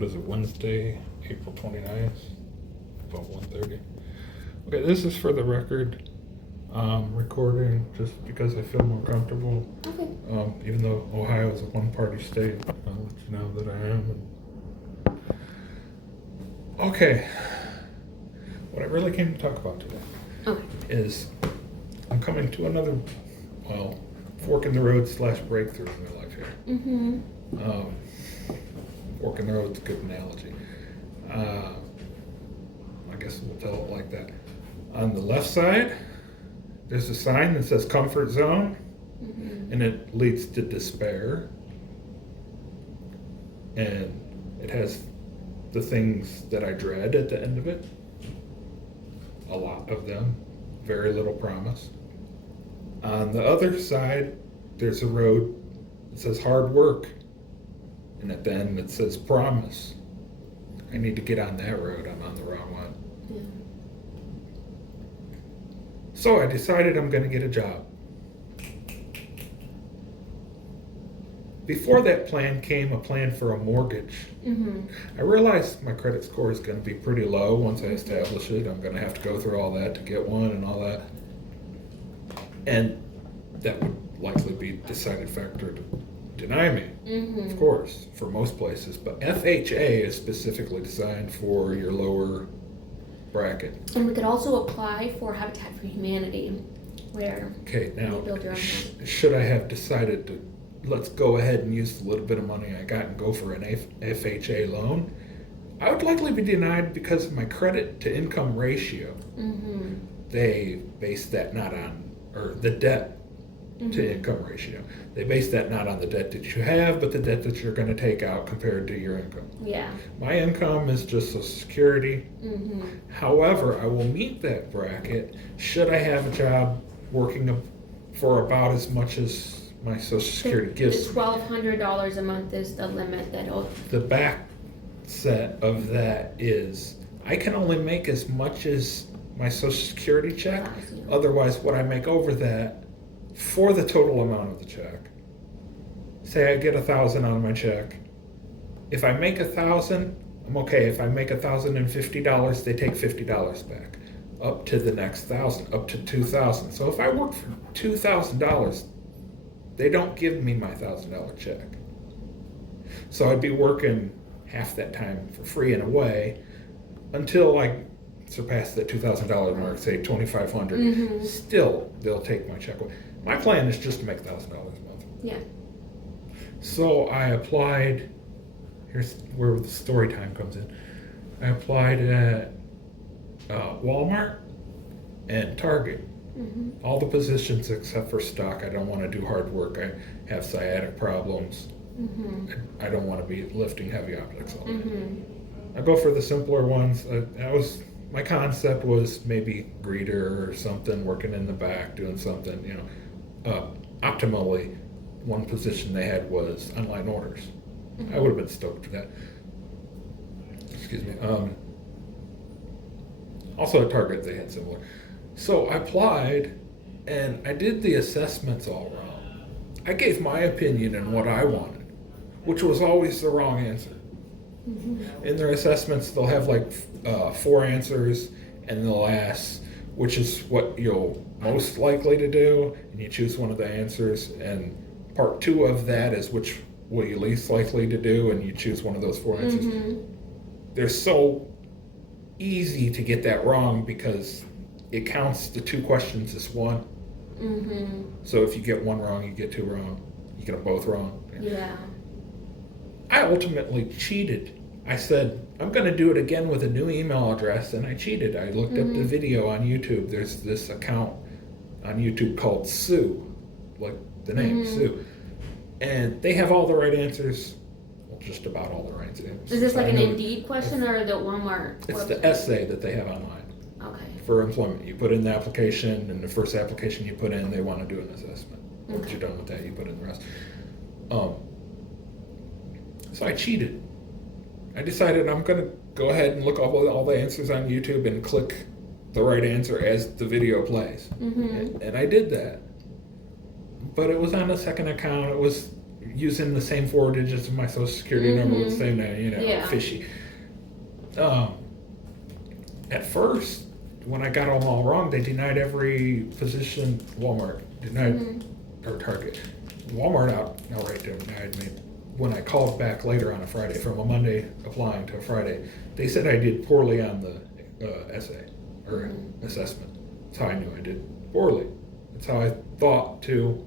what is it, Wednesday, April 29th, about 1:30. Okay, this is for the record, recording just because I feel more comfortable. Okay. Even though Ohio is a one-party state, I'll let you know that I am. Okay, what I really came to talk about today Okay. is I'm coming to another, well, fork in the road / breakthrough in my life here. Mm-hmm. Fork in the road is a good analogy. I guess we'll tell it like that. On the left side, there's a sign that says comfort zone, Mm-hmm. and it leads to despair. And it has the things that I dread at the end of it. A lot of them. Very little promise. On the other side, there's a road that says hard work. And at the end it says promise. I need to get on that road. I'm on the wrong one. Yeah. So I decided I'm going to get a job. Before that plan came a plan for a mortgage. Mm-hmm. I realized my credit score is going to be pretty low once I establish it. I'm going to have to go through all that to get one and all that. And that would likely be a decided factor to deny me, Mm-hmm. of course, for most places. But FHA is specifically designed for your lower bracket. And we could also apply for Habitat for Humanity, where Okay, now, you build your own house. should I have decided to let's go ahead and use the little bit of money I got and go for an FHA loan, I would likely be denied because of my credit to income ratio. Mm-hmm. They base that not on, or the debt to income ratio. They base that not on the debt that you have, but the debt that you're going to take out compared to your income. Yeah. My income is just Social Security. Mm-hmm. However, I will meet that bracket should I have a job working for about as much as my Social Security gives The me. $1,200 a month is the limit that'll. The back set of that is I can only make as much as my Social Security check. Otherwise, what I make over that for the total amount of the check. Say I get $1,000 on my check. If I make $1,000, I'm okay. If I make $1,050, they take $50 back. Up to the next 1,000, up to 2,000. So if I work for $2,000, they don't give me my $1,000 check. So I'd be working half that time for free in a way until I surpass that $2,000 mark, say $2,500. Mm-hmm. Still, they'll take my check away. My plan is just to make $1,000 a month. Yeah. So I applied. Here's where the story time comes in. I applied at Walmart and Target. Mm-hmm. All the positions except for stock. I don't want to do hard work. I have sciatic problems. Mm-hmm. I don't want to be lifting heavy objects all day. Mm-hmm. I go for the simpler ones. My concept was maybe greeter or something, working in the back, doing something. Optimally, one position they had was online orders. Mm-hmm. I would have been stoked for that. Excuse me. Also at Target they had similar. So I applied, and I did the assessments all wrong. I gave my opinion and what I wanted, which was always the wrong answer. Mm-hmm. In their assessments, they'll have like 4 answers, and they'll ask which is what you're most likely to do, and you choose one of the answers. And part 2 of that is which what you're least likely to do, and you choose one of those 4 answers. Mm-hmm. They're so easy to get that wrong because it counts the 2 questions as one. Mm-hmm. So if you get 1 wrong, you get 2 wrong. You get them both wrong. Yeah. I ultimately cheated. I said, I'm going to do it again with a new email address, and I cheated. I looked up the video on YouTube. There's this account on YouTube called Sue, like the name, Sue. And they have all the right answers, well, just about all the right answers. Is this like I an know Indeed question or the Walmart? It's the website? essay that they have online Okay. for employment. You put in the application, and the first application you put in, they want to do an assessment. Once Okay. you're done with that, you put in the rest. So I cheated. I decided I'm going to go ahead and look all the answers on YouTube and click the right answer as the video plays. Mm-hmm. And I did that. But it was on a second account. It was using the same 4 digits of my social security number with the same name, you know, Yeah. fishy. At first, when I got them all wrong, they denied every position. Walmart denied, or Target. Walmart outright denied me. When I called back later on a Friday, from a Monday applying to a Friday, they said I did poorly on the essay or assessment. That's how I knew I did poorly. That's how I thought to,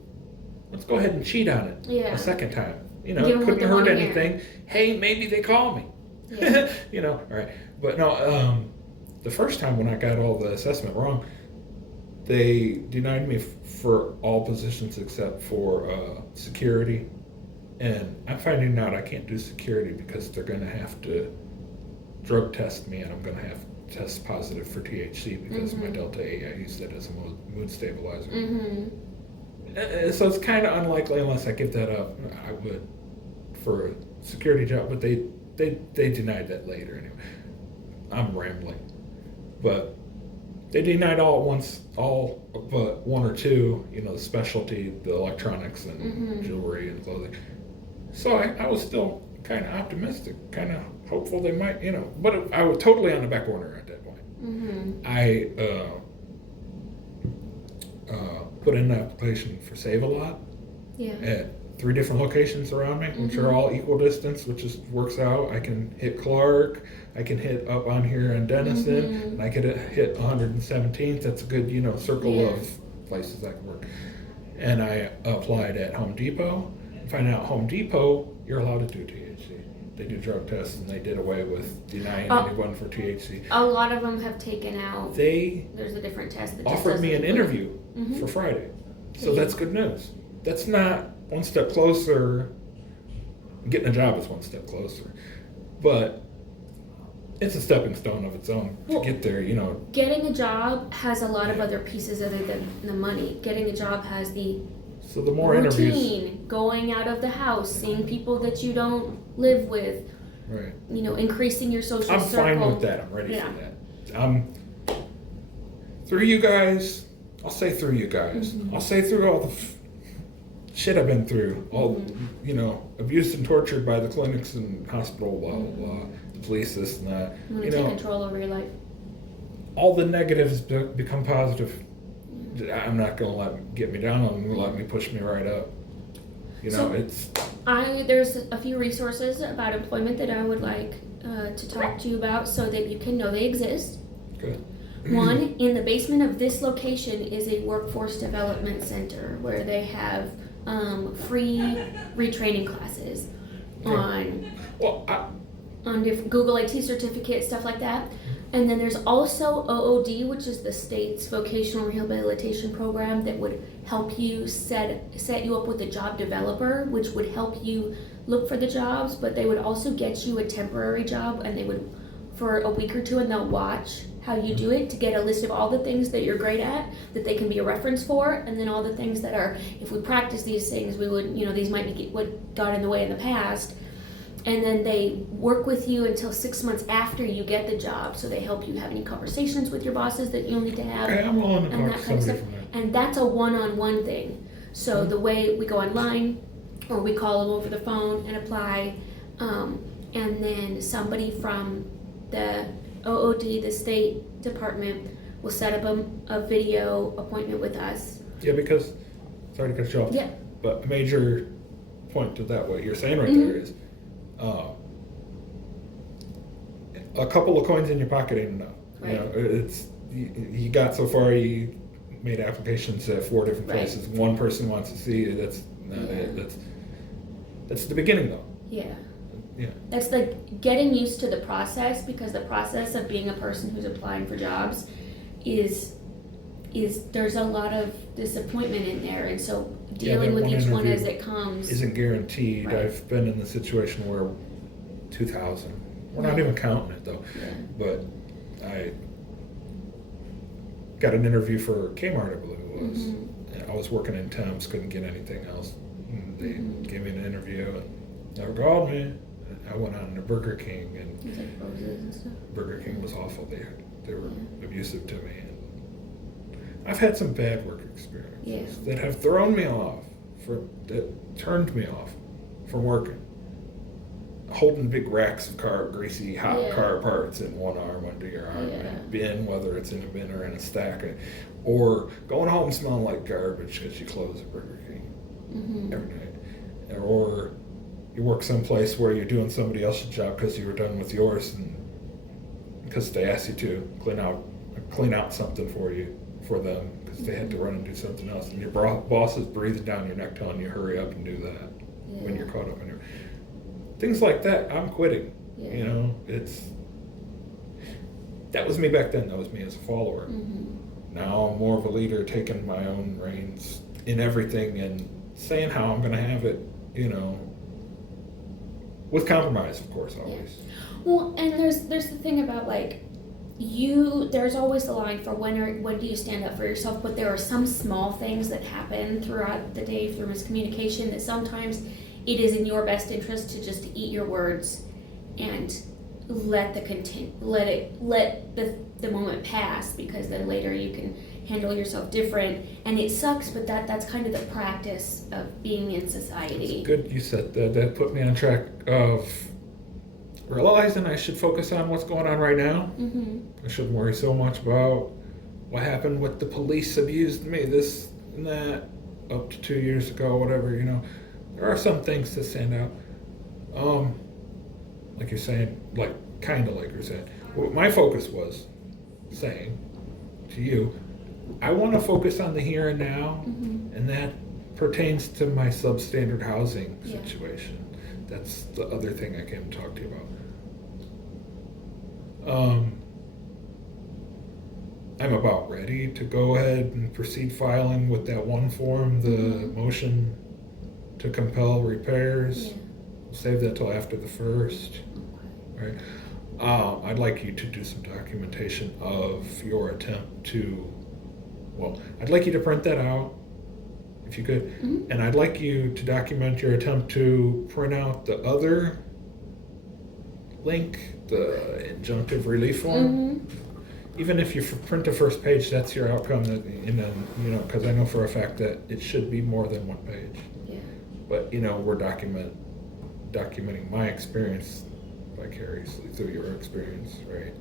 let's go ahead and cheat on it Yeah. a second time. You know, Give 'em it what couldn't they hurt wanna hear. anything. Hey, maybe they call me. Yeah. You know, all right. But no, the first time when I got all the assessment wrong, they denied me for all positions except for security. And I'm finding out I can't do security because they're going to have to drug test me, and I'm going to have to test positive for THC because of my Delta 8. I use that as a mood stabilizer. So it's kind of unlikely unless I give that up. I would for a security job, but they denied that later anyway. I'm rambling, but they denied all at once, all but 1 or 2. You know, the specialty, the electronics and jewelry and clothing. So I was still kind of optimistic, kind of hopeful they might, you know. But I was totally on the back burner at that point. I put in an application for Save-A-Lot Yeah. at 3 different locations around me, which are all equal distance, which is works out. I can hit Clark, I can hit up on here in Denison, and I could hit 117th. That's a good, you know, circle of places I can work. And I applied at Home Depot. And find out Home Depot, you're allowed to do THC. They do drug tests, and they did away with denying anyone for THC. A lot of them have taken out. They There's a different test that just offered me doesn't an include- interview for Friday. So that's good news. That's not one step closer. Getting a job is one step closer. But it's a stepping stone of its own to get there, you know. Getting a job has a lot of other pieces other than the money. Getting a job has the So the more routine, interviews. going out of the house, seeing people that you don't live with, Right. you know, increasing your social I'm circle. fine with that. I'm ready Yeah. for that. Through you guys, I'll say through you guys. I'll say through all the shit I've been through. All, you know, abused and tortured by the clinics and hospital, blah, blah, blah. The police, this and that. You want You to take know, control over your life. all the negatives become positive. I'm not going to get me down. I'm going to let me push me right up. You know, So- it's There's a few resources about employment that I would like to talk to you about so that you can know they exist. good. One, in the basement of this location is a workforce development center where they have free retraining classes Okay. Well, on different Google IT certificates, stuff like that. And then there's also OOD, which is the state's vocational rehabilitation program that would help you set you up with a job developer, which would help you look for the jobs, but they would also get you a temporary job, and they would for a week or 2, and they'll watch how you do it to get a list of all the things that you're great at that they can be a reference for, and then all the things that are, if we practice these things, we would, you know, these might be what got in the way in the past. And then they work with you until 6 months after you get the job. So they help you have any conversations with your bosses that you'll need to have. okay, I'm willing to And talk that to kind of somebody stuff. from that. And that's a one-on-one thing. So the way we go online, or we call them over the phone and apply, and then somebody from the OOD, the state department, will set up a video appointment with us. Yeah, because, sorry to cut you off. Yeah. But a major point to that, what you're saying right there is, a couple of coins in your pocket ain't enough. Right. You know, it's you got so far. You made applications at 4 different Right. places. One person wants to see you. That's not it. That's the beginning, though. Yeah. Yeah. That's like getting used to the process, because the process of being a person who's applying for jobs is there's a lot of disappointment in there, and so dealing that with one each one interview as it comes. Isn't guaranteed. Right. I've been in the situation where 2,000. We're not Yeah. even counting it though. Yeah. But I got an interview for Kmart, I believe it was. And I was working in temps, couldn't get anything else. And they gave me an interview and never called me. I went on to Burger King, and It's like roses and stuff. Burger King was awful. They were abusive to me. And I've had some bad work experiences Yeah. that have thrown me off, that turned me off. from working, holding big racks of greasy hot Yeah. car parts in one arm under your arm, Yeah. and bin, whether it's in a bin or in a stack, or going home smelling like garbage because you close at Burger King Mm-hmm. every night, or you work someplace where you're doing somebody else's job because you were done with yours, and because they asked you to clean out something for them because they had to run and do something else, and your boss is breathing down your neck telling you hurry up and do that when you're caught up in your things like that. I'm quitting. Yeah. You know, that was me back then. That was me as a follower. Mm-hmm. Now I'm more of a leader, taking my own reins in everything and saying how I'm going to have it, you know, with compromise, of course, always. Well, and there's the thing about like there's always the line for when do you stand up for yourself, but there are some small things that happen throughout the day through miscommunication that sometimes it is in your best interest to just eat your words and let the moment pass, because then later you can handle yourself different. And it sucks, but that's kind of the practice of being in society. It's good you said that. That put me on track of realizing I should focus on what's going on right now. Mm-hmm. I shouldn't worry so much about what happened with the police abused me, this and that, up to 2 years ago, whatever, you know. There are some things that stand out. Like you're saying, kind of like you're saying. What my focus was saying to you, I want to focus on the here and now, Mm-hmm. and that pertains to my substandard housing Yeah. situation. That's the other thing I came to talk to you about. I'm about ready to go ahead and proceed filing with that one form, the Mhm. motion to compel repairs. Yeah. We'll save that till after the 1st, Okay. right? I'd like you to do some documentation of your attempt to, I'd like you to print that out, if you could, Mhm. and I'd like you to document your attempt to print out the other link, the injunctive relief form. Mm-hmm. Even if you print the first page, that's your outcome, and then, you know, because I know for a fact that it should be more than one page. Yeah. But, you know, we're documenting my experience vicariously through your experience, right?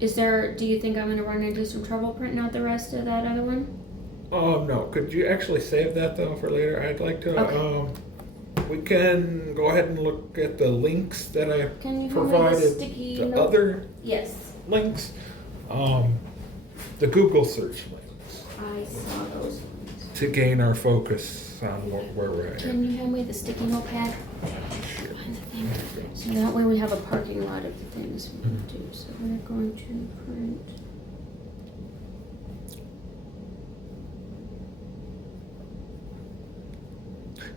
Do you think I'm gonna run into some trouble printing out the rest of that other one? No. Could you actually save that though for later? I'd like to. Okay. We can go ahead and look at the links that I Can you hold me the provided. sticky The note? other Yes, links, the Google search links, I saw those ones. to gain our focus on where we're at. Can you hand me the sticky notepad? Behind the thing. So that way we have a parking lot of the things we can do. So we're going to print.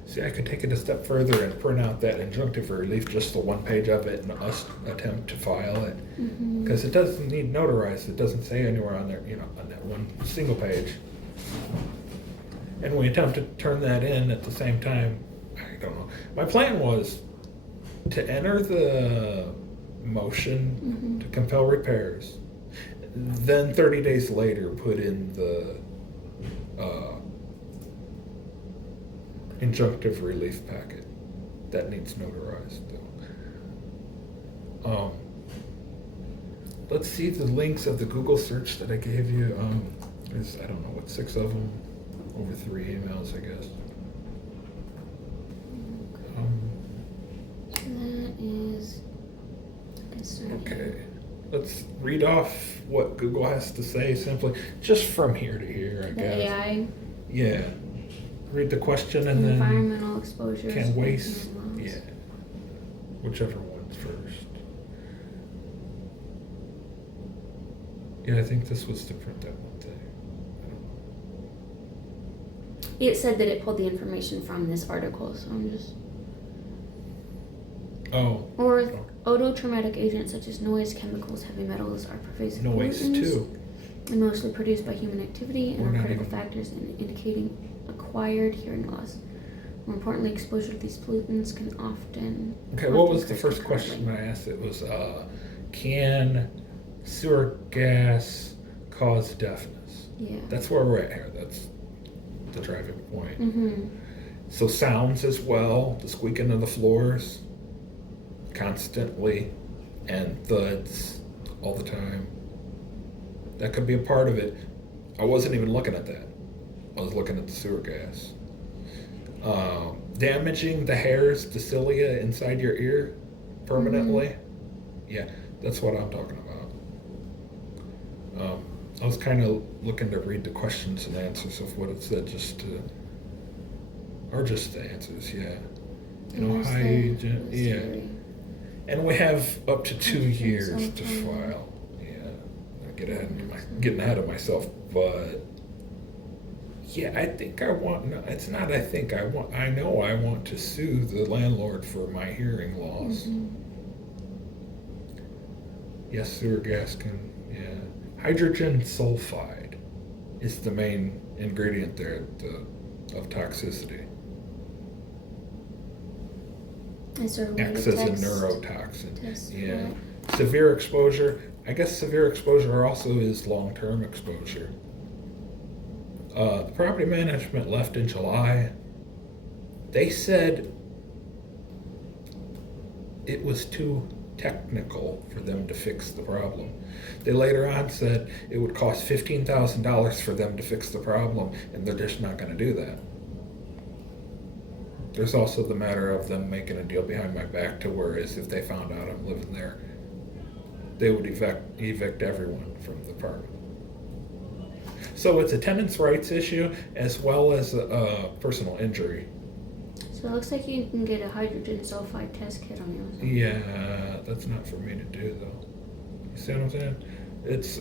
See, I could take it a step further and print out that injunctive relief, just the one page of it, and us attempt to file it. Mm-hmm. Because it doesn't need notarized. It doesn't say anywhere on there, you know, on that one single page. And we attempt to turn that in at the same time. I don't know. My plan was to enter the motion Mm-hmm. to compel repairs, then 30 days later put in the injunctive relief packet. That needs notarized though. Let's see the links of the Google search that I gave you. There's, I don't know, 6 of them, over 3 emails, I guess. That is. Okay, let's read off what Google has to say simply, just from here to here, I The guess. AI Yeah. Read the question and then environmental exposures. can waste. and laws. Yeah. Whichever one's first. Yeah, I think this was to print that one thing. I don't know. It said that it pulled the information from this article, so I'm just. Oh. Or ototraumatic agents such as noise, chemicals, heavy metals are pervasive Noise pollutants too. and mostly produced by human activity and We're are not critical even- factors in indicating acquired hearing loss. More importantly, exposure to these pollutants can often. Okay, what often was the occurs first question concurrently. I asked? It was, can sewer gas cause deafness? Yeah. That's where we're at here. That's the driving point. Mm-hmm. So sounds as well, the squeaking of the floors constantly and thuds all the time. That could be a part of it. I wasn't even looking at that. I was looking at the sewer gas. Damaging the hairs, the cilia inside your ear permanently. Mm-hmm. Yeah, that's what I'm talking about. I was kind of looking to read the questions and answers of what it said just the answers, yeah. You know, Where's hygiene, the yeah. theory? And we have up to 2 Hygiene years to sometime. file. Yeah, getting ahead of myself, but yeah, I think I want. No, it's not. I think I want. I know I want to sue the landlord for my hearing loss. Mhm. Yes, sewer gas can. Yeah, hydrogen sulfide is the main ingredient there of toxicity. Is there a way to Acts as a text- neurotoxin. test for Yeah. that? Severe exposure. I guess severe exposure also is long-term exposure. The property management left in July. They said it was too technical for them to fix the problem. They later on said it would cost $15,000 for them to fix the problem, and they're just not going to do that. There's also the matter of them making a deal behind my back to whereas if they found out I'm living there, they would evict everyone from the apartment. So it's a tenant's rights issue as well as a personal injury. So it looks like you can get a hydrogen sulfide test kit on yours. Yeah, that's not for me to do though. You see what I'm saying? It's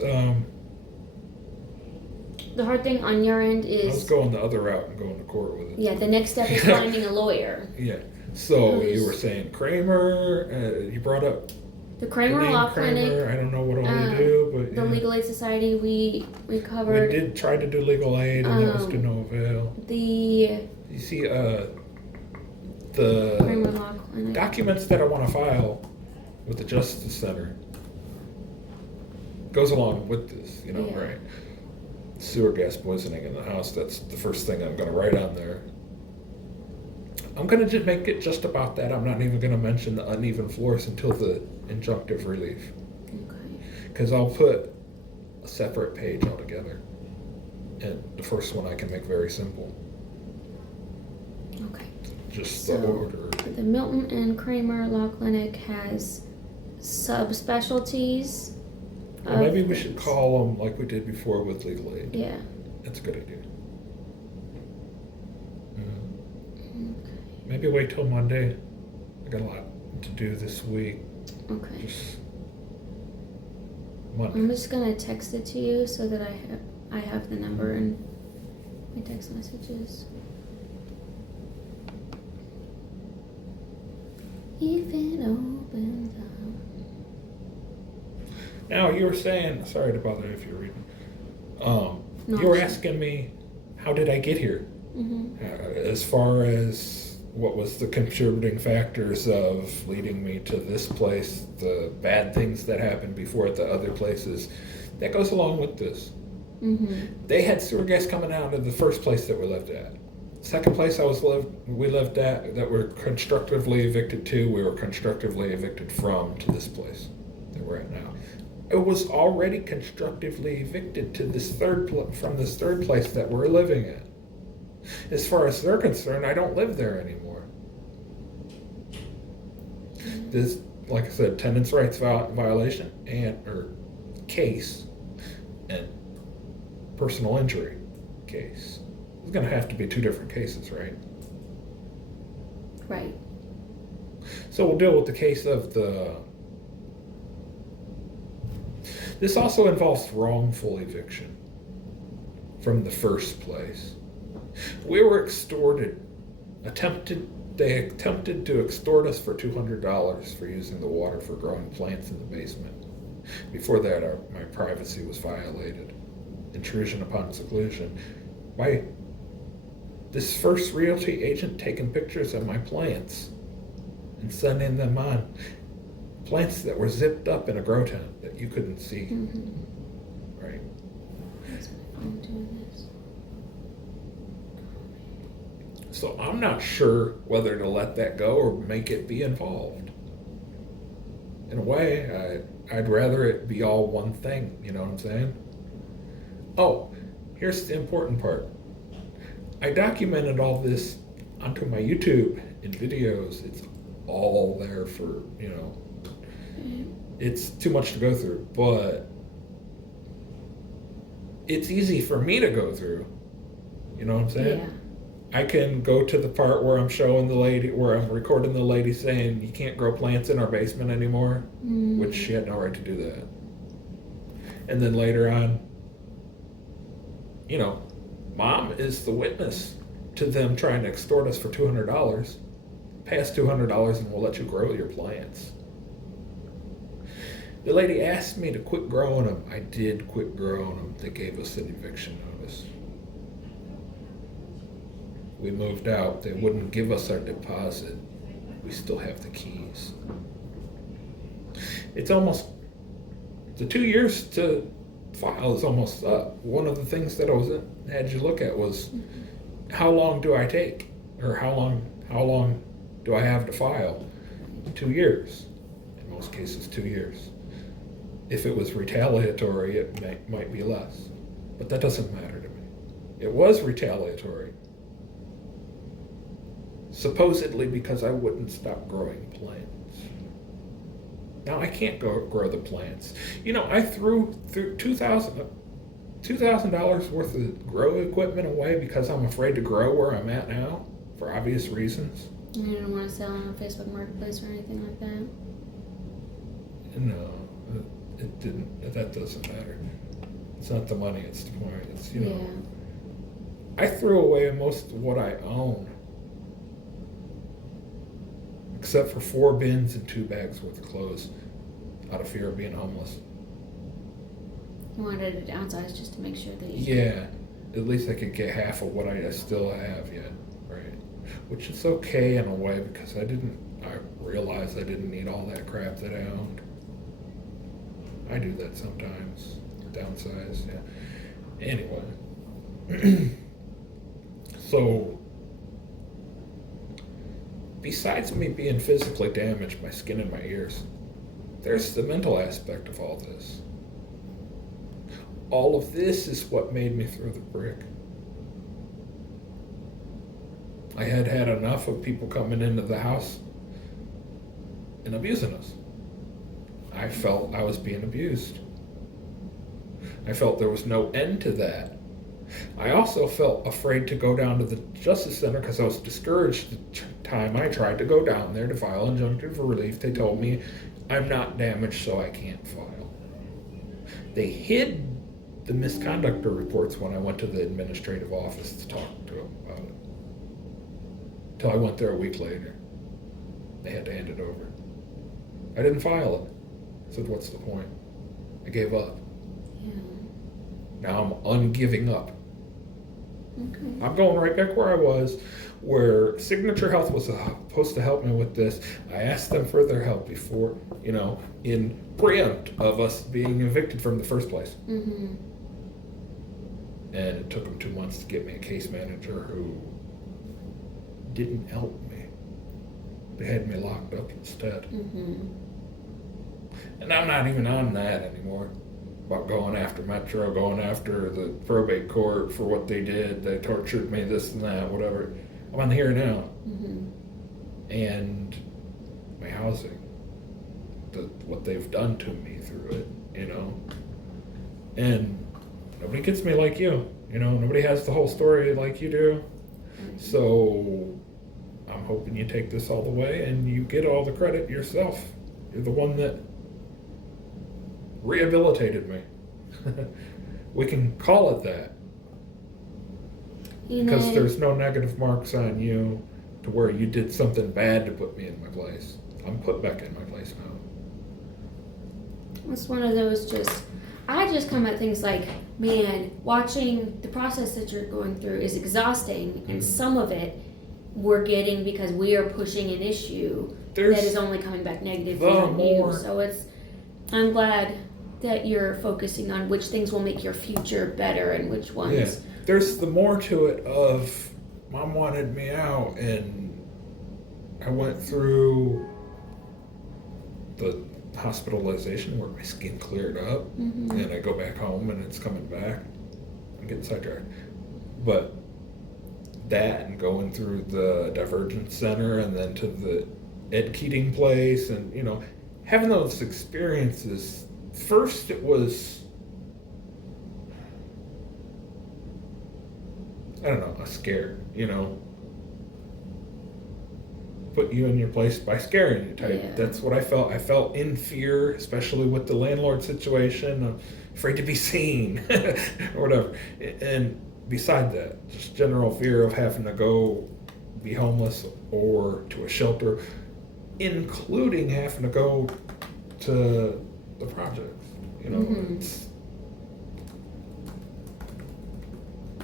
The hard thing on your end I was is, going the other route and going to court with it. yeah, the next step is finding a lawyer. Yeah. So you Who's- were saying Kramer. You brought up The the Kramer name Law Kramer. Clinic, I don't know what all um, they do, but the yeah. Legal Aid Society, we We covered did try to do legal aid, and that was to Um, no avail. the You see, Kramer the Law Clinic. documents that I want to file with the Justice Center goes along with this, you know, Yeah. right? Sewer gas poisoning in the house, that's the first thing I'm going to write on there. I'm going to just make it just about that. I'm not even going to mention the uneven floors until the injunctive relief. Okay. Because I'll put a separate page altogether. And the first one I can make very simple. Okay. Just So- the order. The Milton and Kramer Law Clinic has subspecialties. Well, of maybe we should things. call them like we did before with legal aid. Yeah. That's a good idea. Mhm. Okay. Maybe wait till Monday. I got a lot to do this week. Okay. Just I'm Monday. just gonna text it to you so that I have the number in my text messages. If it opens up. Now you were saying, sorry to bother you if you're reading. No, You were I'm asking me, how did I get here? Mm-hmm. As far as what was the contributing factors of leading me to this place, the bad things that happened before at the other places, that goes along with this. Mm-hmm. They had sewer gas coming out of the first place that we lived at. Second place we lived at that we're constructively evicted to, we were constructively evicted from to this place that we're at now. It was already constructively evicted to this from this third place that we're living at. As far as they're concerned, I don't live there anymore. This, like I said, tenants' rights violation or case and personal injury case. It's going to have to be two different cases, right? Right. So we'll deal with the case of the... This also involves wrongful eviction from the first place. We were extorted. They attempted to extort us for $200 for using the water for growing plants in the basement. Before that, my privacy was violated. Intrusion upon seclusion. By this first realty agent taking pictures of my plants and sending them on. Plants that were zipped up in a grow tent that you couldn't see. Mm-hmm. Right. That's my phone too. So I'm not sure whether to let that go or make it be involved. In a way, I'd rather it be all one thing, you know what I'm saying? Oh, here's the important part. I documented all this onto my YouTube in videos. It's all there for, it's too much to go through, but it's easy for me to go through. You know what I'm saying? Yeah. I can go to the part where I'm showing the lady, where I'm recording the lady saying you can't grow plants in our basement anymore, which she had no right to do that. And then later on, Mom is the witness to them trying to extort us for $200. Pay us $200 and we'll let you grow your plants. The lady asked me to quit growing them. I did quit growing them. They gave us an eviction notice. We moved out. They wouldn't give us our deposit. We still have the keys. It's almost, the 2 years to file is almost up. One of the things that I had you look at was, how long do I take? Or how long do I have to file? 2 years. In most cases, 2 years. If it was retaliatory, it might be less. But that doesn't matter to me. It was retaliatory. Supposedly because I wouldn't stop growing plants. Now I can't grow the plants. I threw $2,000 worth of grow equipment away because I'm afraid to grow where I'm at now, for obvious reasons. You didn't want to sell on a Facebook Marketplace or anything like that? No, it didn't. That doesn't matter. It's not the money, it's the point. It's, Yeah. I threw away most of what I own. Except for 4 bins and 2 bags worth of clothes, out of fear of being homeless. You wanted to downsize just to make sure that you... Yeah, at least I could get half of what I still have yet, right? Which is okay in a way because I realized I didn't need all that crap that I owned. I do that sometimes, downsize, yeah. Anyway, so, besides me being physically damaged, my skin and my ears, there's the mental aspect of all this. All of this is what made me throw the brick. I had enough of people coming into the house and abusing us. I felt I was being abused. I felt there was no end to that. I also felt afraid to go down to the Justice Center because I was discouraged the time I tried to go down there to file injunctive relief. They told me I'm not damaged, so I can't file. They hid the misconduct reports when I went to the administrative office to talk to them about it. Till I went there a week later. They had to hand it over. I didn't file it. I said, what's the point? I gave up. Yeah. Now I'm ungiving up. Okay. I'm going right back where I was, where Signature Health was supposed to help me with this. I asked them for their help before, in preempt of us being evicted from the first place. Mm-hmm. And it took them 2 months to get me a case manager who didn't help me. They had me locked up instead. Mm-hmm. And I'm not even on that anymore. About going after Metro, going after the probate court for what they did. They tortured me, this and that, whatever. I'm on the here and now. Mm-hmm. And my housing. What they've done to me through it, And nobody gets me like you. Nobody has the whole story like you do. Mm-hmm. So I'm hoping you take this all the way and you get all the credit yourself. You're the one that rehabilitated me. We can call it that. Because there's no negative marks on you to where you did something bad to put me in my place. I'm put back in my place now. It's one of those I just come at things like, man, watching the process that you're going through is exhausting, and some of it we're getting because we are pushing an issue that is only coming back negatively on you. So I'm glad that you're focusing on which things will make your future better and which ones. Yeah, there's the more to it of Mom wanted me out, and I went through the hospitalization where my skin cleared up, and I go back home and it's coming back. I'm getting sidetracked. But that and going through the Divergent Center and then to the Ed Keating place, and having those experiences. First it was, I don't know, a scare, put you in your place by scaring you type. Yeah. That's what I felt. I felt in fear, especially with the landlord situation. I'm afraid to be seen or whatever. And beside that, just general fear of having to go be homeless or to a shelter, including having to go to the projects. It's,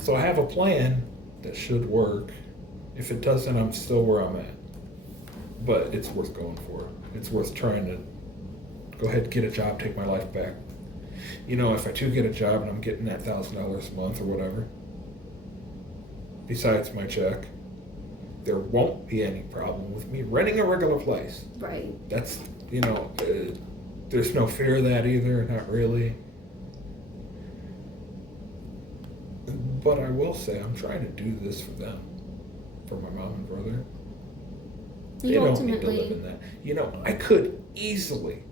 so I have a plan that should work. If it doesn't, I'm still where I'm at. But it's worth going for. It's worth trying to go ahead and get a job, take my life back. If I do get a job and I'm getting that $1,000 a month or whatever, besides my check, there won't be any problem with me renting a regular place. Right. That's, there's no fear of that either, not really. But I will say, I'm trying to do this for them, for my mom and brother. They You don't need to live ultimately in that. I could easily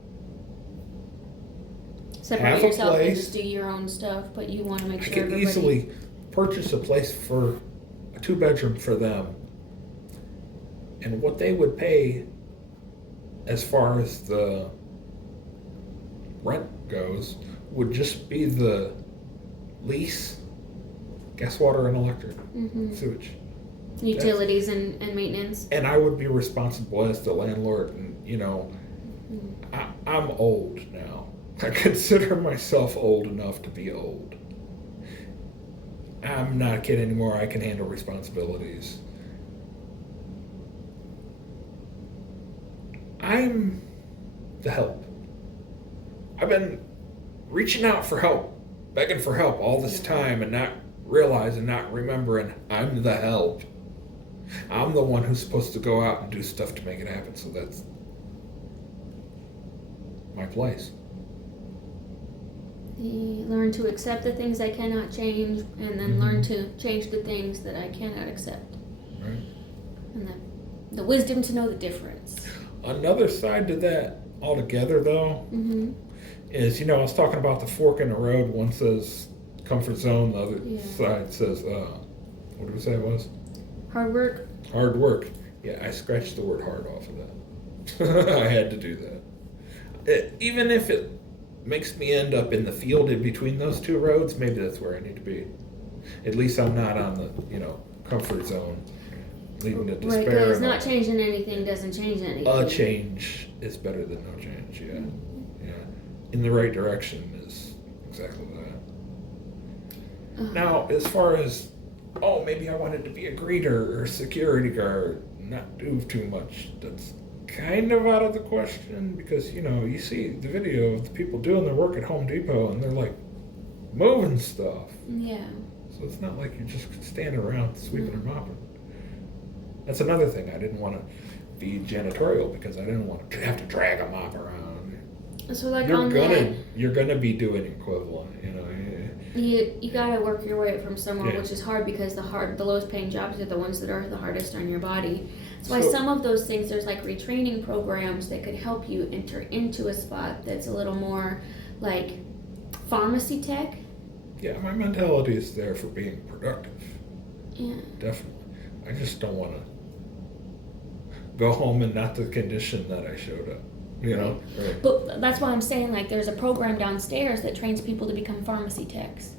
separate have a yourself and place. just do your own stuff, but you want to make I sure could everybody. easily purchase a place for a 2-bedroom for them. And what they would pay as far as the rent goes would just be the lease, gas, water, and electric, sewage. Utilities and maintenance. And I would be responsible as the landlord. And, I'm old now. I consider myself old enough to be old. I'm not a kid anymore. I can handle responsibilities. I'm the help. I've been reaching out for help, begging for help all this time and not realizing, not remembering I'm the help. I'm the one who's supposed to go out and do stuff to make it happen, so that's my place. You learn to accept the things I cannot change, and then learn to change the things that I cannot accept. Right. And the wisdom to know the difference. Another side to that altogether, though, is, I was talking about the fork in the road. One says comfort zone, the other side says, what did we say it was? Hard work. Hard work. Yeah, I scratched the word hard off of that. I had to do that. Even if it makes me end up in the field in between those two roads, maybe that's where I need to be. At least I'm not on the, comfort zone, leading to despair. Right, because not changing anything doesn't change anything. A change is better than no change, yeah. In the right direction is exactly that. Now, as far as, maybe I wanted to be a greeter or security guard, not do too much, that's kind of out of the question, because, you see the video of the people doing their work at Home Depot and they're like moving stuff. Yeah. So it's not like you're just standing around sweeping or mopping. That's another thing. I didn't want to be janitorial because I didn't want to have to drag a mop around. So like You're gonna be doing equivalent, You gotta work your way up from somewhere, Yeah. which is hard because the lowest paying jobs are the ones that are the hardest on your body. That's why So- some of those things, there's like retraining programs that could help you enter into a spot that's a little more like pharmacy tech. Yeah, my mentality is there for being productive. Yeah. Definitely. I just don't want to go home in not the condition that I showed up. Right. But that's why I'm saying, like, there's a program downstairs that trains people to become pharmacy techs.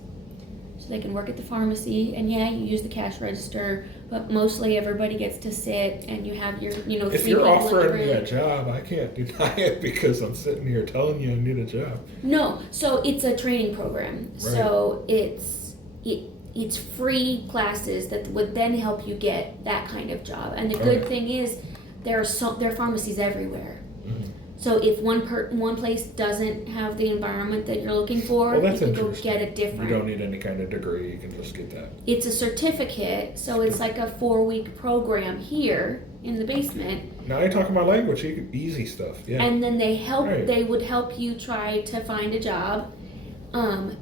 So they can work at the pharmacy, and yeah, you use the cash register, but mostly everybody gets to sit, and you have your, If 3 you're people in the offering me a room. job, I can't deny it because I'm sitting here telling you I need a job. No, so it's a training program. Right. So it's free classes that would then help you get that kind of job. And the good Okay. thing is, there are pharmacies everywhere. So if one place doesn't have the environment that you're looking for, Well, that's you can go interesting. get a different. You don't need any kind of degree, you can just get that. It's a certificate, so it's like a 4-week program here in the basement. Now you're talking about language, easy stuff, yeah. And then Right. they would help you try to find a job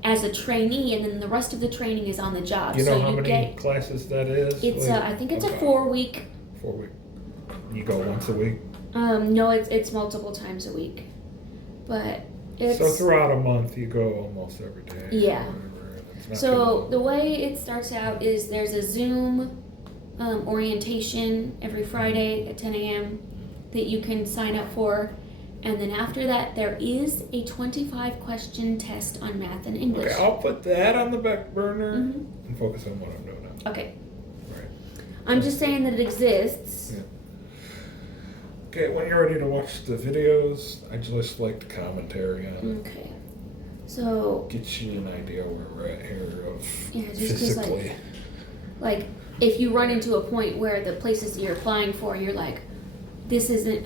as a trainee, and then the rest of the training is on the job. You know so how you many get, classes that is? it's Like, I think it's a about 4-week. 4 week. You go once a week? No, it's multiple times a week, but it's So throughout a month, you go almost every day. Yeah. or whatever, and it's not too So long. the way it starts out is there's a Zoom orientation every Friday at 10 a.m. that you can sign up for. And then after that, there is a 25-question test on math and English. Okay, I'll put that on the back burner Mhm. and focus on what I'm doing now. Okay. Right. I'm just saying that it exists. Yeah. Okay, when you're ready to watch the videos, I just like the commentary on it. Okay. So, Get you an idea where we're at here of Yeah, just 'cause, physically. like, if you run into a point where the places that you're applying for, you're like, this isn't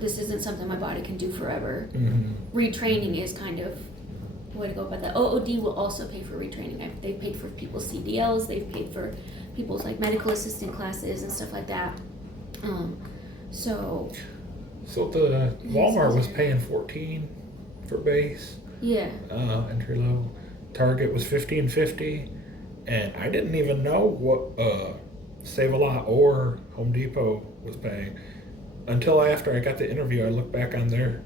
this isn't something my body can do forever. Mhm. Retraining is kind of the way to go about that. OOD will also pay for retraining. They've paid for people's CDLs, they've paid for people's like medical assistant classes and stuff like that. So So the Walmart was paying 14 for base, yeah, entry level. Target was 15.50, and I didn't even know what Save a Lot or Home Depot was paying until after I got the interview. I looked back on they're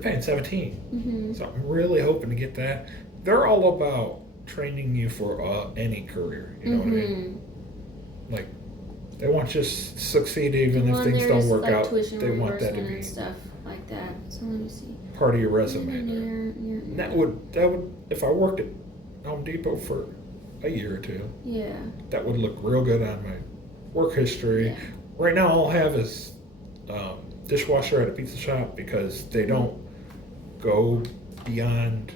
paying 17. hmm So I'm really hoping to get that. They're all about training you for any career. You know what I mean? Like they want you to succeed even if things don't work like out. tuition They want that to reimbursement be and stuff like that. So let me see. part of your resume. There. Near. And that would if I worked at Home Depot for a year or two, Yeah. that would look real good on my work history. Yeah. Right now, all I have is dishwasher at a pizza shop because they don't go beyond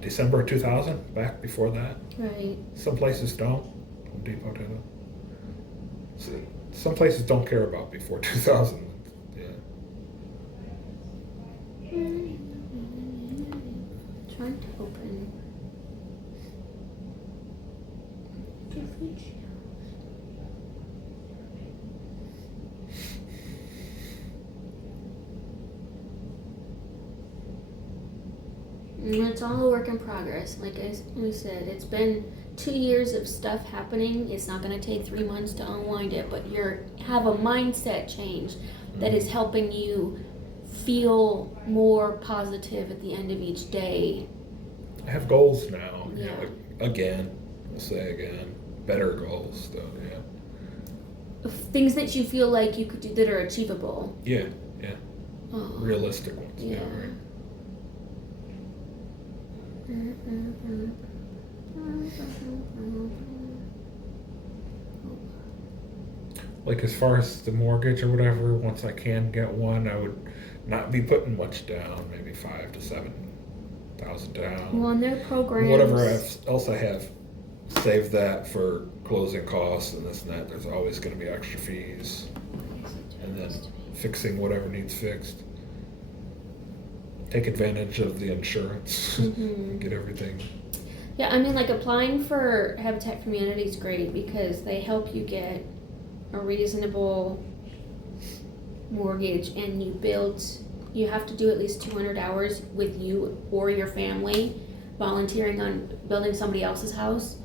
December 2000. Back before that, Right. some places don't. Home Depot did. So some places don't care about before 2000. Yeah. Trying to open. It's all a work in progress. Like we said, it's been 2 years of stuff happening. It's not going to take 3 months to unwind it, but have a mindset change that is helping you feel more positive at the end of each day. I have goals now. You Yeah. know, again, I'll say again, better goals though. Yeah. Things that you feel like you could do that are achievable. Yeah. Oh. Realistic ones. Yeah. Right. Like as far as the mortgage or whatever, once I can get one, I would not be putting much down, maybe 5,000 to 7,000 down. Well, and their programs. Whatever else I have, save that for closing costs and this and that. There's always going to be extra fees, and then fixing whatever needs fixed. Take advantage of the insurance, Mhm. get everything. Yeah, I mean, like applying for Habitat Community is great because they help you get a reasonable mortgage, and you have to do at least 200 hours with you or your family volunteering on building somebody else's house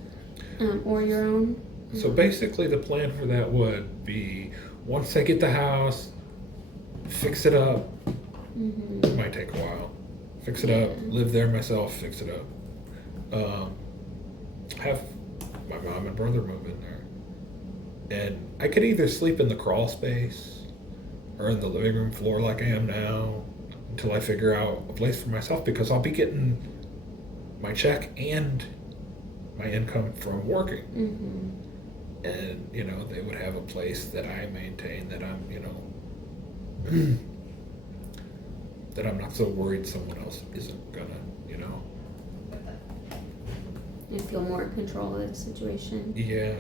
or your own. So basically, the plan for that would be once I get the house, fix it up. Mm-hmm. It might take a while. Fix it up, live there myself, fix it up. Have my mom and brother move in there. And I could either sleep in the crawl space or in the living room floor like I am now until I figure out a place for myself, because I'll be getting my check and my income from working. Mm-hmm. And, you know, they would have a place that I maintain that I'm, you know, that I'm not so worried someone else isn't gonna, you know. And feel more in control of the situation. Yeah.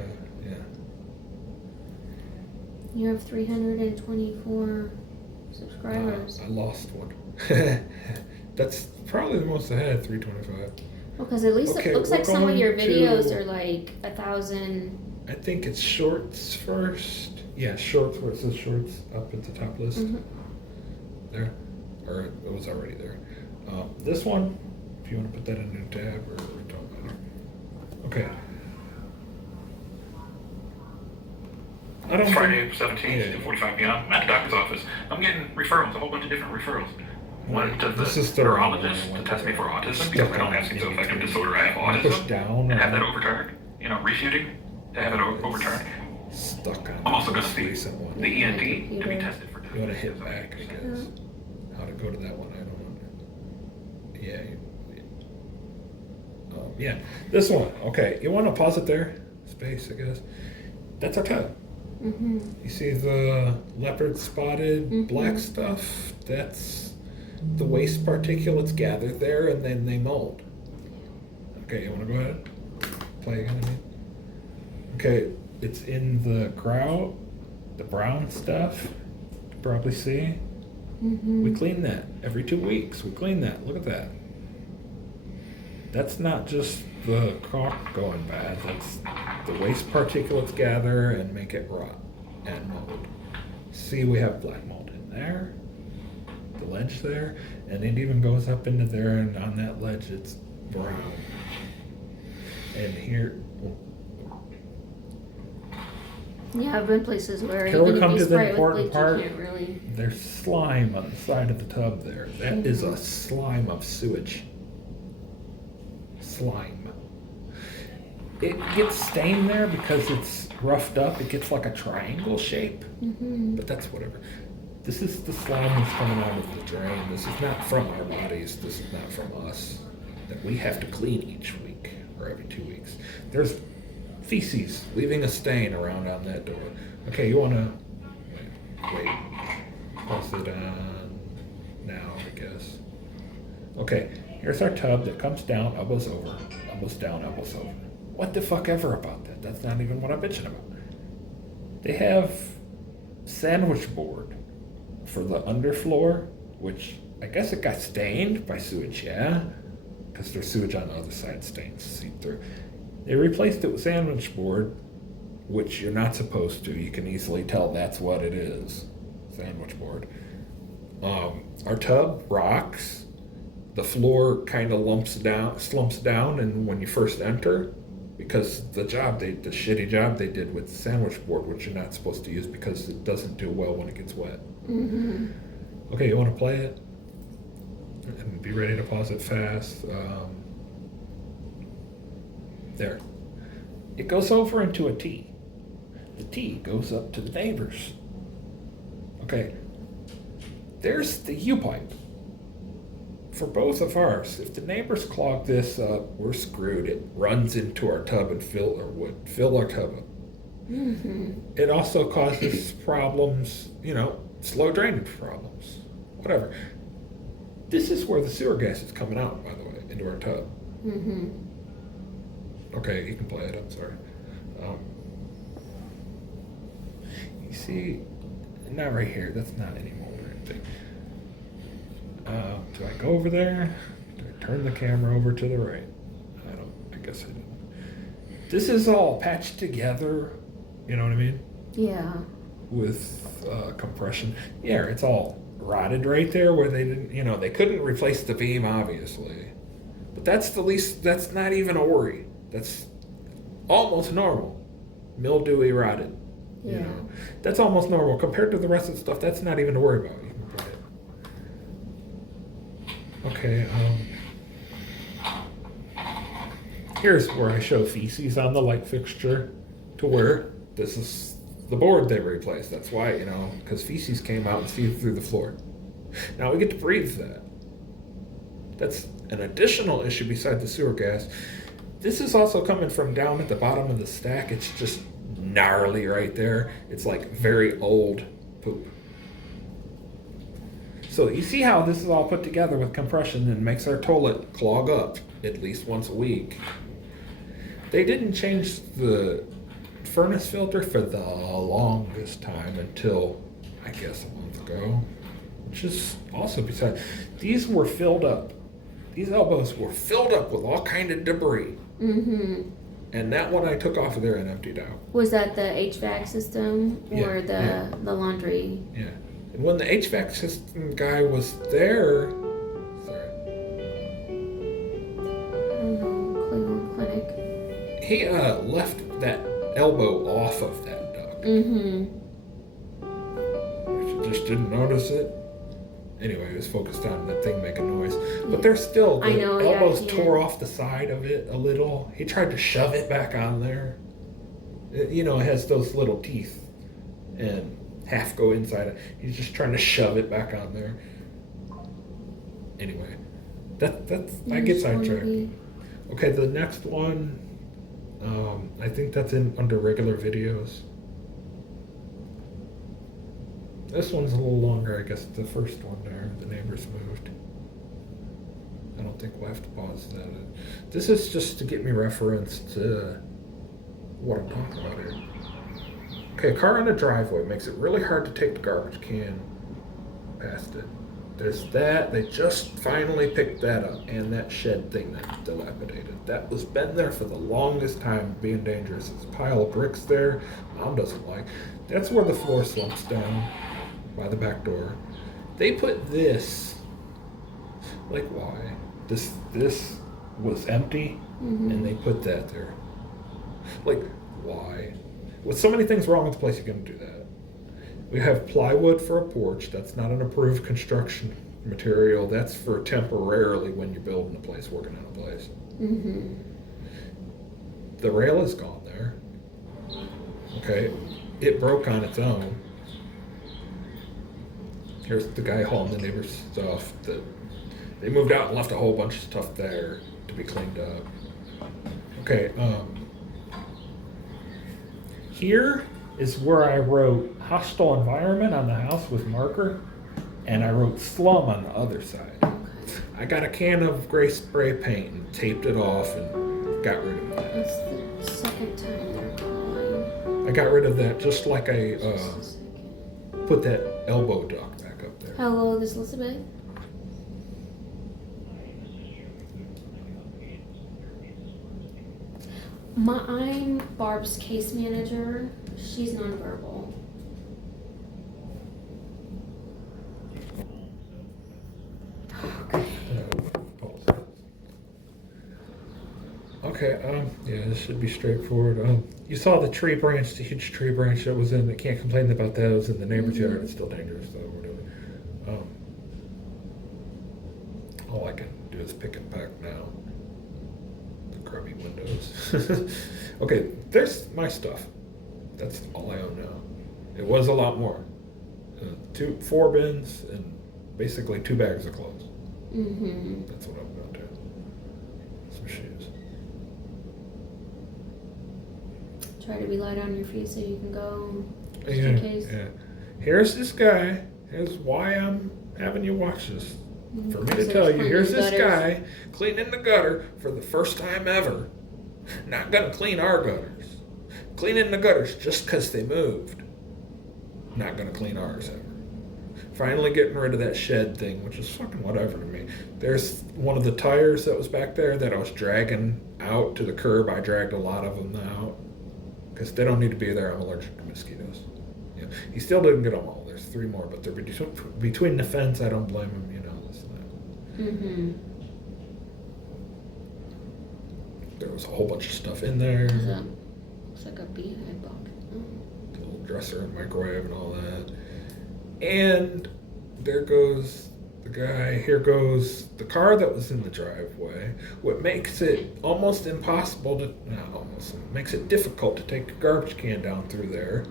You have 324 subscribers. I lost one. That's probably the most I had, 325. Well, because at least Okay, it looks we're like some of your going videos to- are like 1,000. I think it's shorts first. Yeah, shorts, where it says shorts up at the top list. Mhm. There. Or it was already there. This one, if you want to put that in a new tab, or it don't matter. Okay. I don't Friday, think- 17th, yeah. 2:45 p.m. I'm at the doctor's office. I'm getting referrals, a whole bunch of different referrals. One to the This is the neurologist one. to test me for autism because I don't have schizoaffective disorder. I have Push autism. down. And have that overturned. You know, refuting to have it overturned. Stuck on I'm also going this to see recent one. the ENT to be tested for. You want to hit back, I guess. How to go to that one, I don't know. Yeah. Yeah, this one. Okay, you want to pause it there? Space, I guess. That's our tub. Mm-hmm. You see the leopard spotted Mhm. black stuff? That's the waste particulates gathered there and then they mold. Okay, you want to go ahead? Play again, I mean. Okay, it's in the grout, the brown stuff. You can probably see. Mm-hmm. We clean that every 2 weeks. We clean that. Look at that. That's not just the caulk going bad. That's the waste particulates gather and make it rot and mold. See, we have black mold in there, the ledge there, and it even goes up into there, and on that ledge it's brown. And here, Yeah, I've been places where Here we even if come you to the spray it with important bleach, part. you can't really. there's slime on the side of the tub there. That is Mhm. a slime of sewage. Slime. It gets stained there because it's roughed up. It gets like a triangle shape, Mm-hmm. but that's whatever. This is the slime that's coming out of the drain. This is not from our bodies. This is not from us. That we have to clean each week or every 2 weeks. There's feces leaving a stain around on that door. Okay, you wanna wait. Pause it on now, I guess. Okay, here's our tub that comes down, elbows over, elbows down, elbows over. What the fuck ever about that? That's not even what I'm bitching about. They have sandwich board for the underfloor, which I guess it got stained by sewage, yeah? Because there's sewage on the other side, stains seep through. They replaced it with sandwich board, which you're not supposed to. You can easily tell that's what it is, sandwich board. Our tub rocks. The floor kind of slumps down, and when you first enter, because the shitty job they did with sandwich board, which you're not supposed to use because it doesn't do well when it gets wet. Mm-hmm. Okay, you want to play it? And be ready to pause it fast. There. It goes over into a T. The T goes up to the neighbors. Okay. There's the U-pipe. For both of ours, if the neighbors clog this up, we're screwed. It runs into our tub and would fill our tub up. Mm-hmm. It also causes problems, slow drainage problems, whatever. This is where the sewer gas is coming out, by the way, into our tub. Mm-hmm. Okay, you can play it, I'm sorry. You see, not right here, that's not any mold or anything. Do I go over there? Do I turn the camera over to the right? I guess I didn't. This is all patched together, you know what I mean? Yeah. With compression. Yeah, it's all rotted right there where they didn't, they couldn't replace the beam, obviously. But that's that's not even a worry. That's almost normal. Mildewy, rotted. Yeah. That's almost normal. Compared to the rest of the stuff, that's not even to worry about. You can play it. Okay, here's where I show feces on the light fixture to where this is the board they replaced. That's why, because feces came out and seeped through the floor. Now we get to breathe that. That's an additional issue beside the sewer gas. This is also coming from down at the bottom of the stack. It's just gnarly right there. It's like very old poop. So you see how this is all put together with compression and makes our toilet clog up at least once a week. They didn't change the furnace filter for the longest time until, I guess, a month ago. which is also beside. These were filled up. These elbows were filled up with all kind of debris. Mm-hmm. And that one I took off of there and emptied out. Was that the HVAC system or Yeah, the laundry? Yeah. And when the HVAC system guy was there, sorry, I don't know, Cleveland Clinic. he left that elbow off of that duct. Mm-hmm. She just didn't notice it. Anyway, he was focused on that thing making noise. But there's still, the I know, yeah, elbows yeah. tore off the side of it a little. He tried to shove it back on there. It has those little teeth and half go inside it. He's just trying to shove it back on there. Anyway, I get sidetracked. Okay, the next one, I think that's under regular videos. This one's a little longer, I guess. The first one there, the neighbors moved. I don't think we'll have to pause that. This is just to get me reference to what I'm talking about here. Okay, a car in a driveway makes it really hard to take the garbage can past it. There's that. They just finally picked that up, and that shed thing that's dilapidated. That was been there for the longest time, being dangerous. There's a pile of bricks there. Mom doesn't like. That's where the floor slumps down by the back door. They put this. Like why? This was empty, and they put that there. Like why? With so many things wrong with the place, you're gonna do that. We have plywood for a porch. That's not an approved construction material. That's for temporarily when you're building a place, working on a place. Mm-hmm. The rail is gone there. Okay, it broke on its own. Here's the guy hauling the neighbor's stuff. They moved out and left a whole bunch of stuff there to be cleaned up. Okay, here is where I wrote hostile environment on the house with marker, and I wrote slum on the other side. I got a can of gray spray paint and taped it off and got rid of that. That's the second time they're calling. I got rid of that just like I Just a second. put that elbow duct back up there. How old is Elizabeth? I'm Barb's case manager. She's nonverbal. Okay, yeah, this should be straightforward. You saw the tree branch, the huge tree branch that was in, they can't complain about that, it was in the neighbor's yard, it's still dangerous though, we're doing all I can do is pick and pack now. The grubby windows. Okay, there's my stuff. That's all I own now. It was a lot more. 4 bins and basically 2 bags of clothes. Mm-hmm. That's what I'm gonna do. Some shoes. Try to be light on your feet so you can go. Just in case. Yeah. Here's this guy. Here's why I'm having you watch this. For me to So tell you, clean here's the this gutters. guy cleaning the gutter for the first time ever. Not gonna clean our gutters. Cleaning the gutters just because they moved. Not gonna clean ours ever. Finally getting rid of that shed thing, which is fucking whatever to me. There's one of the tires that was back there that I was dragging out to the curb. I dragged a lot of them out because they don't need to be there. I'm allergic to mosquitoes. Yeah. He still didn't get them all. There's 3 more, but they're between the fence. I don't blame him. This and that. Mm-hmm. There was a whole bunch of stuff in there. Looks like a beehive box. The little dresser and microwave and all that. And there goes the guy. Here goes the car that was in the driveway. What makes it almost impossible to, not almost, makes it difficult to take a garbage can down through there.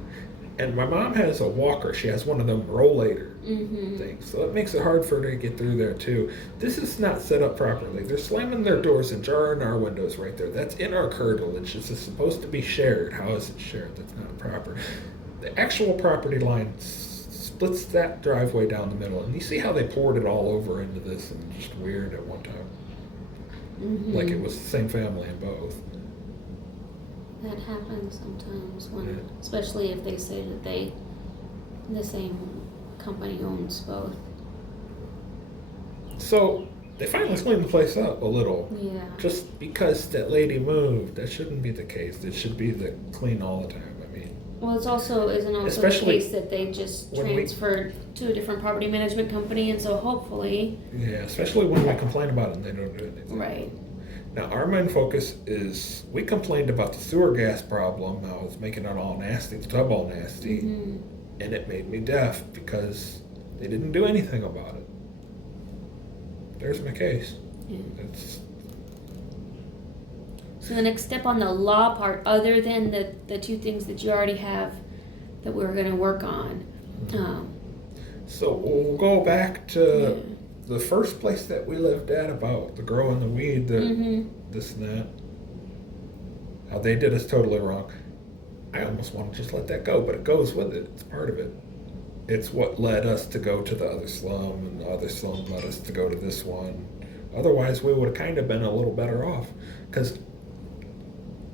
And my mom has a walker. She has one of them rollator things. So it makes it hard for her to get through there too. This is not set up properly. They're slamming their doors and jarring our windows right there. That's in our curtilage. This is supposed to be shared. How is it shared? That's not proper. The actual property line splits that driveway down the middle. And you see how they poured it all over into this and just weird at one time. Mm-hmm. Like it was the same family in both. That happens sometimes when, Yeah. especially if they say that the same company owns both. So they finally cleaned the place up a little. Yeah. Just because that lady moved, that shouldn't be the case. It should be the clean all the time. I mean, Well, it's also isn't also Especially the case that they just when we- transferred to a different property management company, and so hopefully, yeah, especially when we complain about it and they don't do anything. right. Now, our main focus is we complained about the sewer gas problem. Now it's making it all nasty, the tub all nasty, Mhm. and it made me deaf because they didn't do anything about it. There's my case. Yeah. It's So the next step on the law part, other than the two things that you already have that we're going to work on, so we'll go back to the first place that we lived at about the growing the weed, the Mhm. this and that. How they did us totally wrong. I almost want to just let that go, but it goes with it. It's part of it. It's what led us to go to the other slum, and the other slum led us to go to this one. Otherwise, we would have kind of been a little better off. Because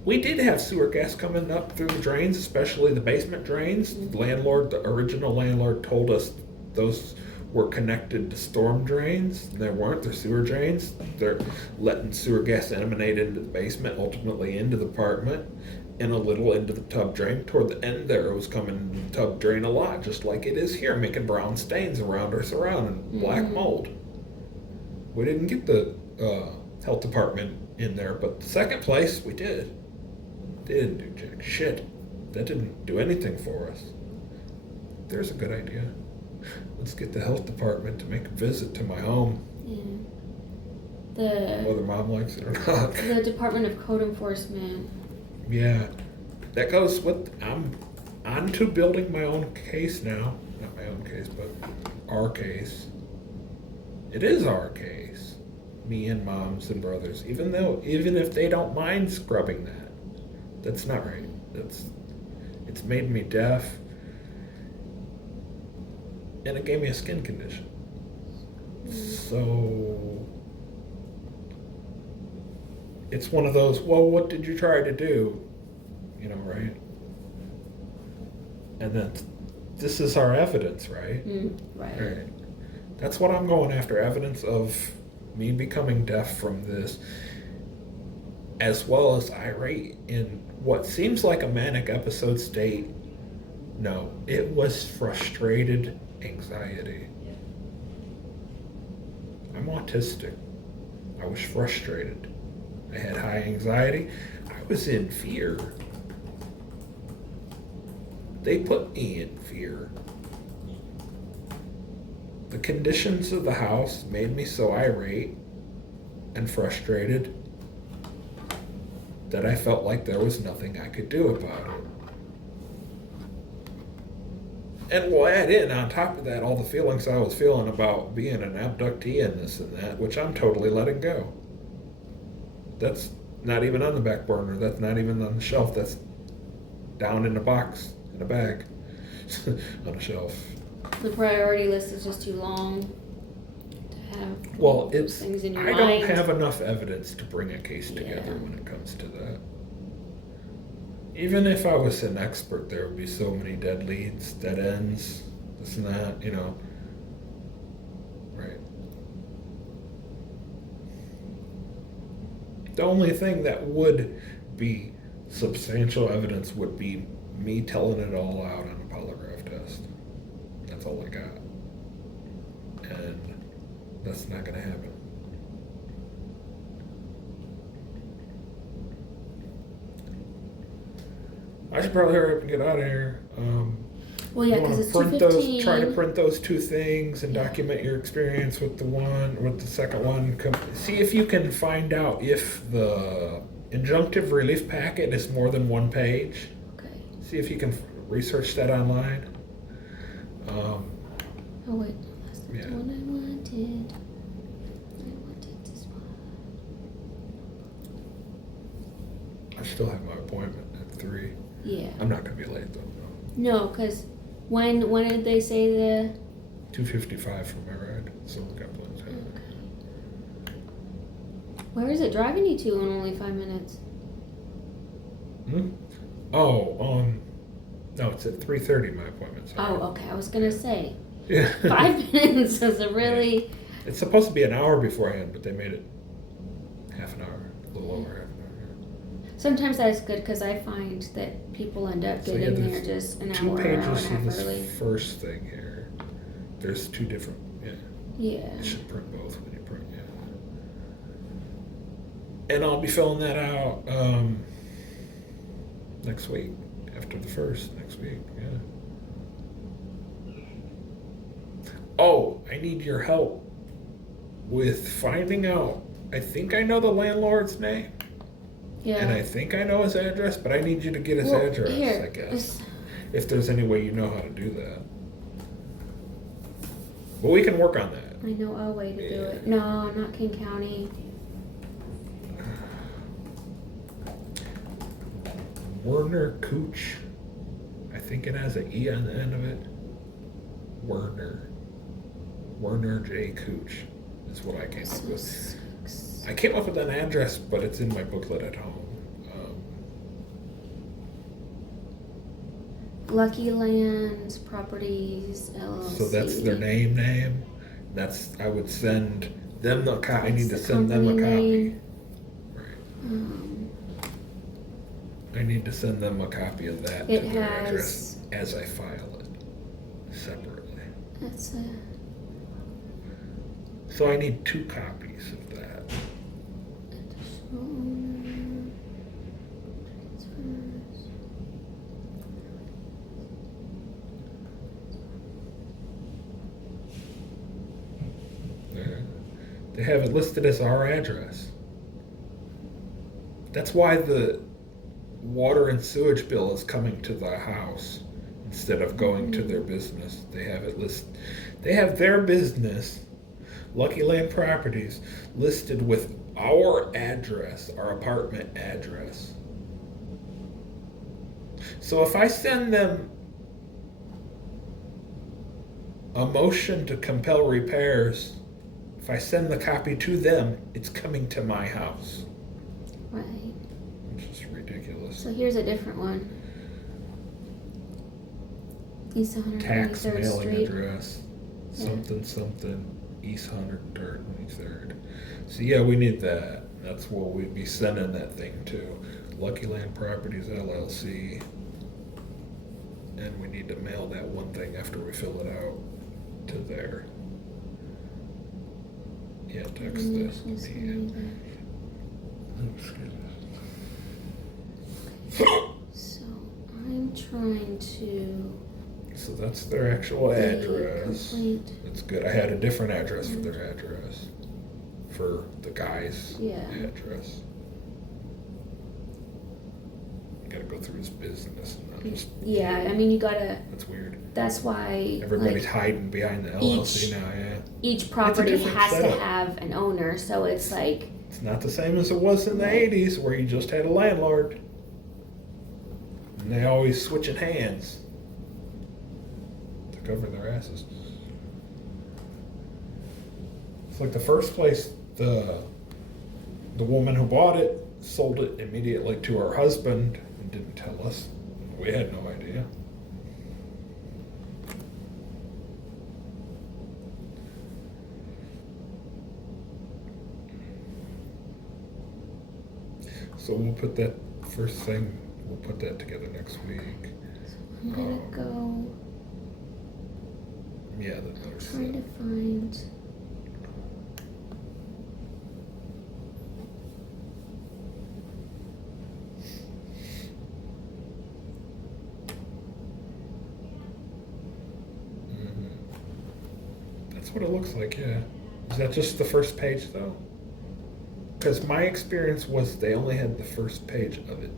we did have sewer gas coming up through the drains, especially the basement drains. The landlord, the original landlord, told us those were connected to storm drains. They weren't. They're sewer drains. They're letting sewer gas emanate into the basement, ultimately into the apartment, and a little into the tub drain. Toward the end there, it was coming into the tub drain a lot, just like it is here, making brown stains around our surrounding, black mold. We didn't get the health department in there, but the second place we did. They didn't do jack shit. That didn't do anything for us. There's a good idea. Let's get the health department to make a visit to my home, Yeah. whether mom likes it or not. The Department of Code Enforcement. Yeah, that goes with. I'm on to building my own case now. Not my own case, but our case. It is our case. Me and moms and brothers. Even if they don't mind scrubbing that, that's not right. It's made me deaf, and it gave me a skin condition. So it's one of those, well, what did you try to do? You know, right? And then this is our evidence, right? Right. Right. That's what I'm going after, evidence of me becoming deaf from this, as well as irate in what seems like a manic episode state. No, it was frustrated anxiety. I'm autistic. I was frustrated. I had high anxiety. I was in fear. They put me in fear. The conditions of the house made me so irate and frustrated that I felt like there was nothing I could do about it. And we'll add in, on top of that, all the feelings I was feeling about being an abductee and this and that, which I'm totally letting go. That's not even on the back burner. That's not even on the shelf. That's down in a box, in a bag, on a shelf. The priority list is just too long to have Well, those things in your I mind. don't have enough evidence to bring a case together Yeah. when it comes to that. Even if I was an expert, there would be so many dead leads, dead ends, this and that, you know. Right. The only thing that would be substantial evidence would be me telling it all out on a polygraph test. That's all I got. And that's not going to happen. I should probably hurry up and get out of here. Well, yeah, You wanna because it's print 2:15. Try to print those two things and Yeah. document your experience with the second one. See if you can find out if the injunctive relief packet is more than one page. Okay. See if you can research that online. Oh wait, no, that's not Yeah. the one I wanted. I wanted this one. I still have my appointment at 3. Yeah. I'm not going to be late though. No, because when did they say the? 2:55 for my ride, so we got plenty of time. Okay. Where is it driving you to in only 5 minutes? Oh, no, it's at 3:30 my appointment. Sorry. Oh, okay. I was gonna say Yeah. 5 minutes is a really It's supposed to be an hour beforehand, but they made it half an hour, a little over half an hour. Sometimes that's good because I find that people end up So, yeah, getting there's there just an Two hour and pages a of half this early. first thing here. There's two different, yeah. Yeah. You should print both when you print, yeah. And I'll be filling that out next week, after the first, next week, yeah. Oh, I need your help with finding out. I think I know the landlord's name, Yeah. and I think I know his address, but I need you to get his Well, address, here, I guess. this- If there's any way you know how to do that. But we can work on that. I know a way to do Yeah. it. No, not King County. Werner Cooch. I think it has an E on the end of it. Werner. Werner J. Cooch is what I came up So with. 6. I came up with an address, but it's in my booklet at home. Lucky Lands Properties LLC. So that's their name. That's I would send them the copy. I need to That's the send them a company copy. name. Right. Um, I need to send them a copy of that It to their has- address as I file it separately. that's a. So I need 2 copies of that. Additional owner, transfers. There. They have it listed as our address. That's why the water and sewage bill is coming to the house instead of going to their business. They have it They have their business, Lucky Land Properties, listed with our address, our apartment address. So if I send them a motion to compel repairs, if I send the copy to them, it's coming to my house, Right. which is ridiculous. So here's a different one. East Tax 123rd mailing Street. address, Yeah. something, East 123rd. So yeah, we need that. That's what we'd be sending that thing to. Lucky Land Properties LLC. And we need to mail that one thing after we fill it out to there. Yeah, text this to me. So I'm trying to. So that's their actual the address. complaint. That's good. I had a different address for their address. For the guy's Yeah. address. You gotta go through his business and not just. Yeah, I mean you gotta. That's weird. That's why Everybody's like, hiding behind the LLC each- now, yeah. each property different has to setup. have an owner. So it's like It's not the same as it was in the 80s where you just had a landlord. And they always switching hands to cover their asses. It's like the first place, the woman who bought it sold it immediately to her husband and didn't tell us. We had no idea. So we'll put that first thing, we'll put that together next week. I'm gonna go Yeah, that's trying to find. That's what it looks like, yeah. Is that just the first page though? Because my experience was they only had the first page of it.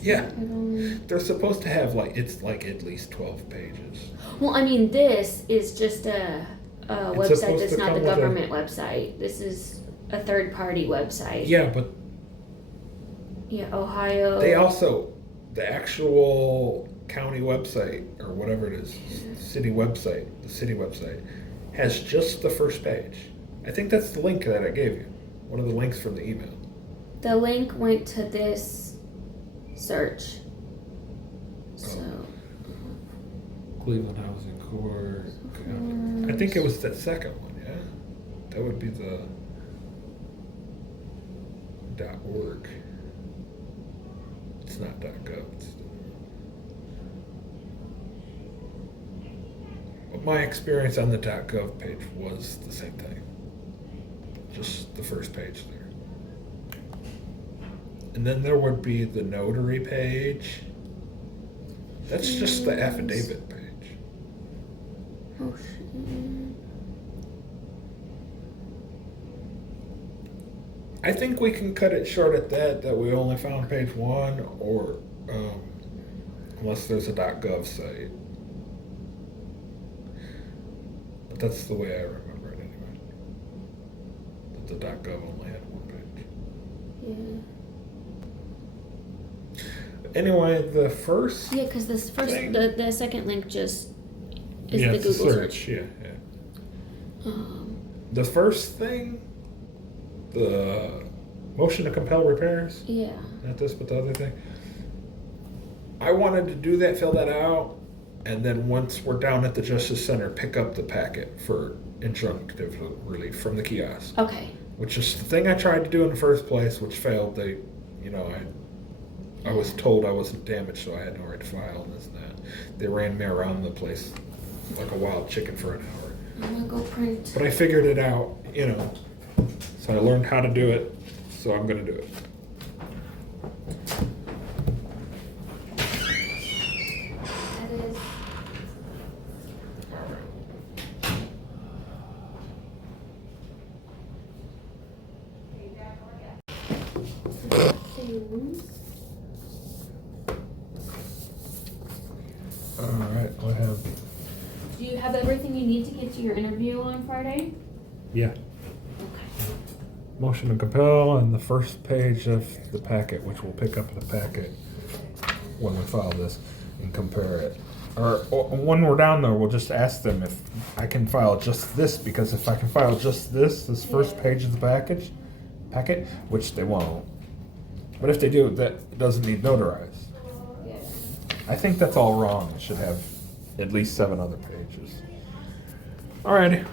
Yeah, I don't. they're supposed to have it's like at least 12 pages. Well, I mean, this is just a website supposed that's to not come the with a- government website. This is a third-party website. Yeah, but Yeah, Ohio. they also, the actual county website, or whatever it is, city website, the city website, has just the first page. I think that's the link that I gave you. One of the links from the email. The link went to this search. So. Cleveland Housing Court. I think it was that second one, yeah? That would be the .org. It's not .gov. But my experience on the .gov page was the same thing. Just the first page there. And then there would be the notary page. That's just the affidavit page. Oh, shit. I think we can cut it short at that we only found page 1, or unless there's a .gov site. But that's the way I remember it anyway. That the .gov only had 1 page. Yeah. Anyway, the first Yeah, because this first, thing- the second link just is yeah, the it's a Google search. Yeah. Um, The first thing, the motion to compel repairs. yeah. Not this, but the other thing. I wanted to do that, fill that out, and then once we're down at the Justice Center, pick up the packet for injunctive relief from the kiosk, Okay. which is the thing I tried to do in the first place, which failed. They, I was told I wasn't damaged, so I had no right to file and this and that. They ran me around the place like a wild chicken for an hour. I'm gonna go print. But I figured it out, so I learned how to do it, so I'm gonna do it. That is. Things. All right, I have. Do you have everything you need to get to your interview on Friday? Yeah. Okay. Motion to compel and the first page of the packet, which we'll pick up the packet when we file this and compare it. Or when we're down there, we'll just ask them if I can file just this, because if I can file just this first Yeah. page of the packet, which they won't. But if they do, that doesn't need notarized. Yeah. I think that's all wrong. It should have at least 7 other pages. Alrighty.